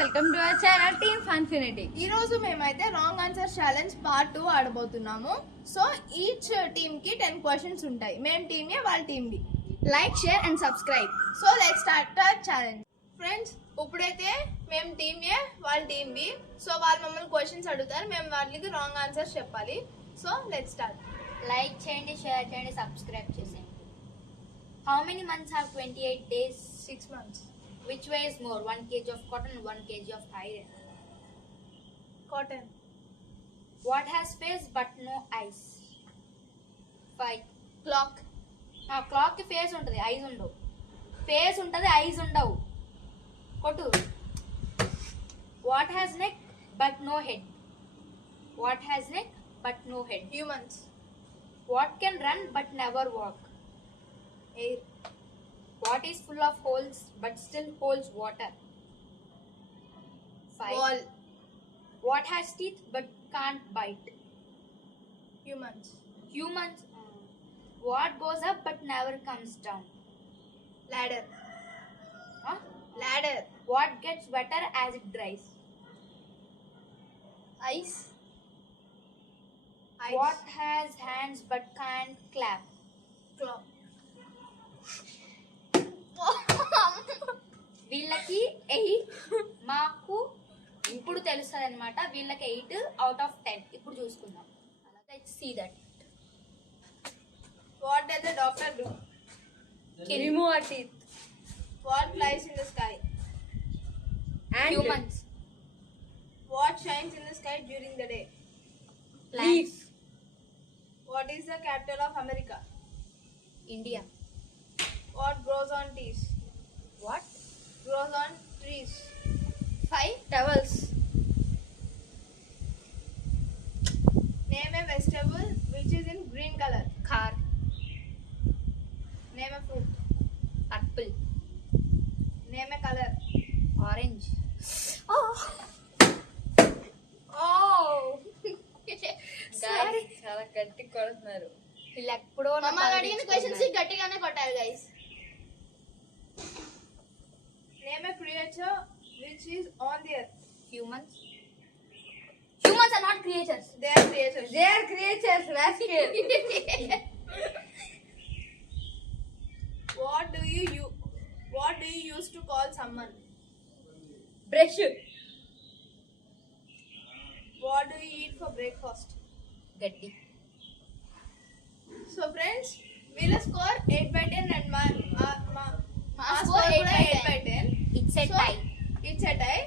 Welcome to our channel team funfinity. ఈ రోజు మేమైతే రాంగ్ ఆన్సర్ ఛాలెంజ్ పార్ట్ 2 ఆడబోతున్నాము. సో ఈచ్ టీమ్ కి 10 క్వశ్చన్స్ ఉంటాయి. మేము టీమ్ ఏ వాళ్ళ team B. Like, share and subscribe. So let's start the challenge. Friends, ఇప్పుడైతే మేము టీమ్ ఏ వాళ్ళ టీమ్ బి. సో వాళ్ళు మమ్మల్ని క్వశ్చన్స్ అడుగుతారు, మేము వాళ్ళకి రాంగ్ ఆన్సర్స్ చెప్పాలి. So let's start. లైక్ చేయండి, షేర్ చేయండి, సబ్స్క్రైబ్ చేసేయండి. How many months have 28 days? 6 months. Which weighs more, 1 kg of cotton, 1 kg of iron? Cotton. What has face but no eyes? 5. Clock. Clock ki face untadi, eyes undavu. Face untadi, eyes undavu. Kotu. What has neck but no head? What has neck but no head? Humans. What can run but never walk? Air. What is full of holes but still holds water? 5. Wall. What has teeth but can't bite? Humans. Humans. What goes up but never comes down? Ladder. Huh? Ladder. What gets wetter as it dries? Ice. What has hands but can't clap? Clock. వీళ్ళకి 8, మాకు ఇప్పుడు తెలుస్తుంది అనమాట. వీళ్ళకి 8 out of 10. ఇప్పుడు చూసుకుందాం. Let's see that. What does the doctor do? Remove our teeth. What flies in the sky? And Humans. What shines in the sky during the day? Plants. What is the capital of America? India. What grows on trees? What? Grows on trees. 5 towels. Name a vegetable which is in green color. Car. Name a fruit. Apple. Name a color. Orange. Oh. Sorry. చాలా గట్టి కొడుతున్నారు. వీళ్ళు ఎప్పుడో మమ్మల్ని అడిగిన questions గట్టిగానే కొట్టారు guys. Name a creature which is on the earth. Humans. Humans are not creatures. They are creatures. They are creatures, rascal. What do you use to call someone? Brush. What do you eat for breakfast? Gaddi. So friends, we'll score 8/10 and my score score 8/10. 8/10. It's a So, tie. It's a tie.